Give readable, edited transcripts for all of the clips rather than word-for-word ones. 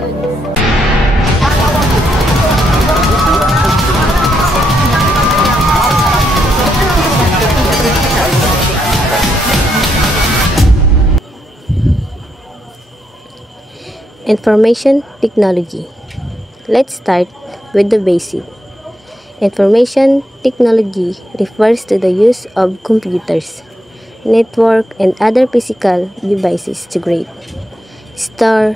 technologies. Information technology. Let's start with the basic. Information technology refers to the use of computers, network, and other physical devices to create, store,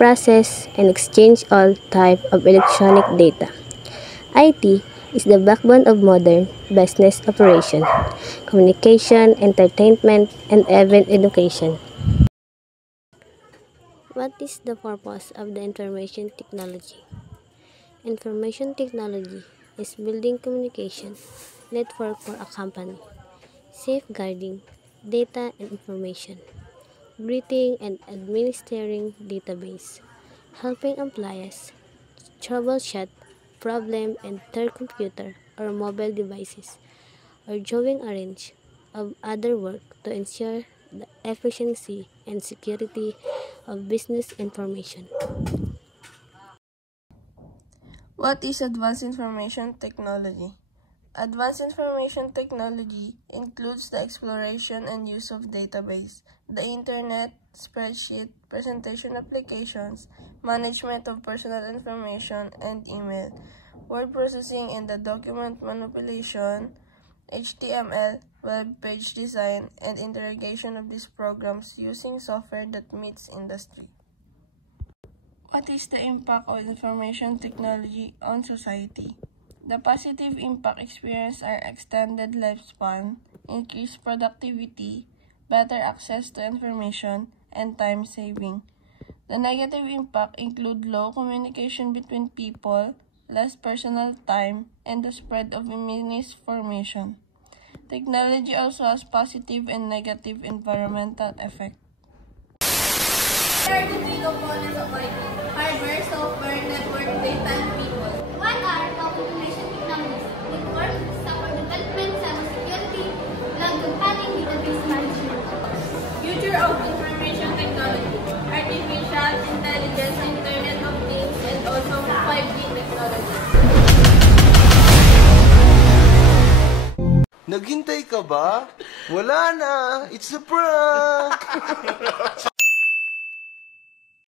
process, and exchange all types of electronic data. IT is the backbone of modern business operation, communication, entertainment, and even education. What is the purpose of the information technology? Information technology is building communication network for a company, safeguarding data and information, creating and administering database, helping employees troubleshoot problem and their computer or mobile devices, or doing a range of other work to ensure the efficiency and security of business information. What is advanced information technology? Advanced information technology includes the exploration and use of database, the internet, spreadsheet, presentation applications, management of personal information and email, word processing and the document manipulation, HTML, web page design, and interrogation of these programs using software that meets industry. What is the impact of information technology on society? The positive impact experienced are extended lifespan, increased productivity, better access to information, and time saving. The negative impact include low communication between people, less personal time, and the spread of misinformation. Technology also has positive and negative environmental effects. What are the three components of IT? Hardware, software, network, data, and people. What are top information technologies? Network, software development, cybersecurity, cloud computing, database management. Future of information technology. Artificial intelligence, Internet of Things, and also 5G technology. Naghintay ka ba? Wala na! It's a prank!